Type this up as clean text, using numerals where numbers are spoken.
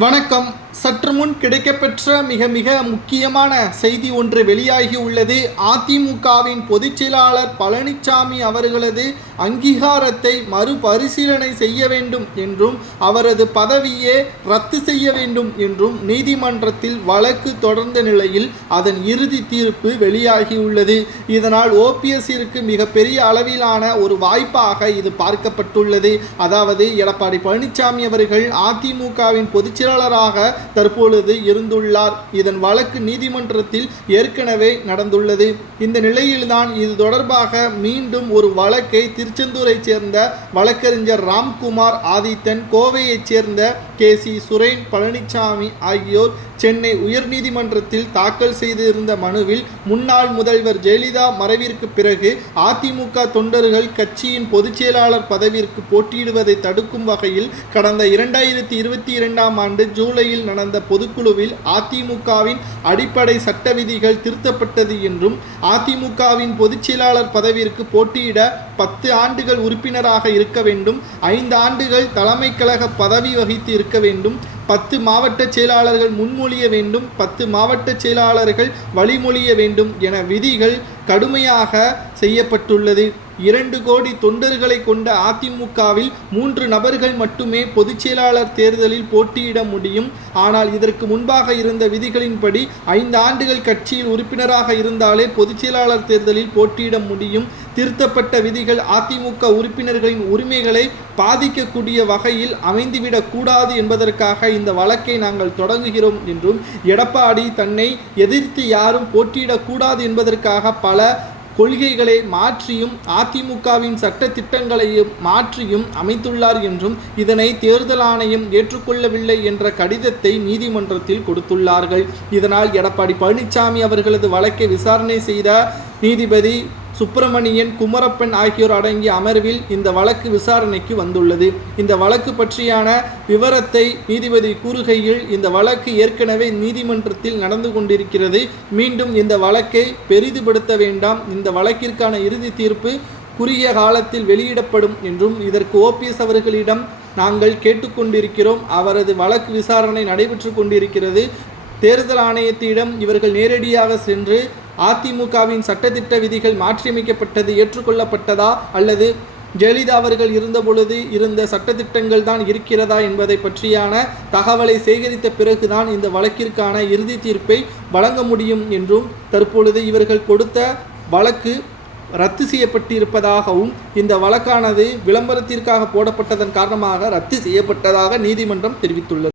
வணக்கம். சற்று முன் கிடைக்கப்பெற்ற மிக மிக முக்கியமான செய்தி ஒன்று வெளியாகி உள்ளது. அதிமுகவின் பொதுச் செயலாளர் பழனிசாமி அவர்களது அங்கீகாரத்தை மறுபரிசீலனை செய்ய வேண்டும் என்றும் அவரது பதவியே ரத்து செய்ய வேண்டும் என்றும் நீதிமன்றத்தில் வழக்கு தொடர்ந்த நிலையில் அதன் இறுதி தீர்ப்பு வெளியாகியுள்ளது. இதனால் ஓபிஎஸ்ஸிற்கு மிகப்பெரிய அளவிலான ஒரு வாய்ப்பாக இது பார்க்கப்பட்டுள்ளது. அதாவது எடப்பாடி பழனிசாமி அவர்கள் அதிமுகவின் பொதுச் செயலாளராக தற்பொழுது இருந்துள்ளார். இதன் வழக்கு நீதிமன்றத்தில் ஏற்கனவே நடந்துள்ளது. இந்த நிலையில்தான் இது தொடர்பாக மீண்டும் ஒரு வழக்கை திருச்செந்தூரைச் சேர்ந்த வழக்கறிஞர் ராம்குமார் ஆதித்தன், கோவையைச் சேர்ந்த KC சுரேன் பழனிசாமி ஆகியோர் சென்னை உயர்நீதிமன்றத்தில் தாக்கல் செய்திருந்த மனுவில் முன்னாள் முதல்வர் ஜெயலலிதா மறைவிற்கு பிறகு அதிமுக தொண்டர்கள் கட்சியின் பொதுச் செயலாளர் பதவிற்கு போட்டியிடுவதை தடுக்கும் வகையில் கடந்த 2022ஆம் ஆண்டு ஜூலையில் நடந்த பொதுக்குழுவில் அதிமுகவின் அடிப்படை சட்ட விதிகள் திருத்தப்பட்டது என்றும் அதிமுகவின் பொதுச் செயலாளர் பதவிற்கு போட்டியிட 10 ஆண்டுகள் உறுப்பினராக இருக்க வேண்டும், 5 ஆண்டுகள் தலைமை கழக பதவி வகித்து இருக்க வேண்டும், 10 மாவட்ட செயலாளர்கள் முன்மொழிய வேண்டும், 10 மாவட்ட செயலாளர்கள் வழிமொழிய வேண்டும் என விதிகள் கடுமையாக செய்யப்பட்டுள்ளது. 2 கோடி தொண்டர்களை கொண்ட அதிமுகவில் 3 நபர்கள் மட்டுமே பொதுச் செயலாளர் தேர்தலில் போட்டியிட முடியும். ஆனால் இதற்கு முன்பாக இருந்த விதிகளின்படி 5 ஆண்டுகள் கட்சியில் உறுப்பினராக இருந்தாலே பொதுச் செயலாளர் தேர்தலில் போட்டியிட முடியும். திருத்தப்பட்ட விதிகள் அதிமுக உறுப்பினர்களின் உரிமைகளை பாதிக்கக்கூடிய வகையில் அமைந்துவிடக் கூடாது என்பதற்காக இந்த வழக்கை நாங்கள் தொடங்குகிறோம் என்றும், எடப்பாடி தன்னை எதிர்த்து யாரும் போட்டியிடக்கூடாது என்பதற்காக பல கொள்கைகளை மாற்றியும் அதிமுகவின் சட்ட திட்டங்களையும் மாற்றியும் அமைத்துள்ளார் என்றும், இதனை தேர்தல் ஆணையம் ஏற்றுக்கொள்ளவில்லை என்ற கடிதத்தை நீதிமன்றத்தில் கொடுத்துள்ளார்கள். இதனால் எடப்பாடி பழனிசாமி அவர்களது வழக்கை விசாரணை செய்த நீதிபதி சுப்பிரமணியன், குமரப்பன் ஆகியோர் அடங்கிய அமர்வில் இந்த வழக்கு விசாரணைக்கு வந்துள்ளது. இந்த வழக்கு பற்றியான விவரத்தை நீதிபதி கூறுகையில், இந்த வழக்கு ஏற்கனவே நீதிமன்றத்தில் நடந்து கொண்டிருக்கிறது. மீண்டும் இந்த வழக்கை பெரிதுபடுத்த வேண்டாம். இந்த வழக்கிற்கான இறுதி தீர்ப்பு குறுகிய காலத்தில் வெளியிடப்படும் என்றும், இதற்கு ஓபிஎஸ் அவர்களிடம் நாங்கள் கேட்டுக்கொண்டிருக்கிறோம். அவரது வழக்கு விசாரணை நடைபெற்று கொண்டிருக்கிறது. தேர்தல் ஆணையத்திடம் இவர்கள் நேரடியாக சென்று அதிமுகவின் சட்டத்திட்ட விதிகள் மாற்றியமைக்கப்பட்டது ஏற்றுக்கொள்ளப்பட்டதா அல்லது ஜெயலலிதா அவர்கள் இருந்தபொழுது இருந்த சட்டத்திட்டங்கள் தான் இருக்கிறதா என்பதை பற்றியான தகவலை சேகரித்த பிறகுதான் இந்த வழக்கிற்கான இறுதி தீர்ப்பை வழங்க முடியும் என்றும், தற்பொழுது இவர்கள் கொடுத்த வழக்கு ரத்து செய்யப்பட்டிருப்பதாகவும், இந்த வழக்கானது விளம்பரத்திற்காக போடப்பட்டதன் காரணமாக ரத்து செய்யப்பட்டதாக நீதிமன்றம் தெரிவித்துள்ளது.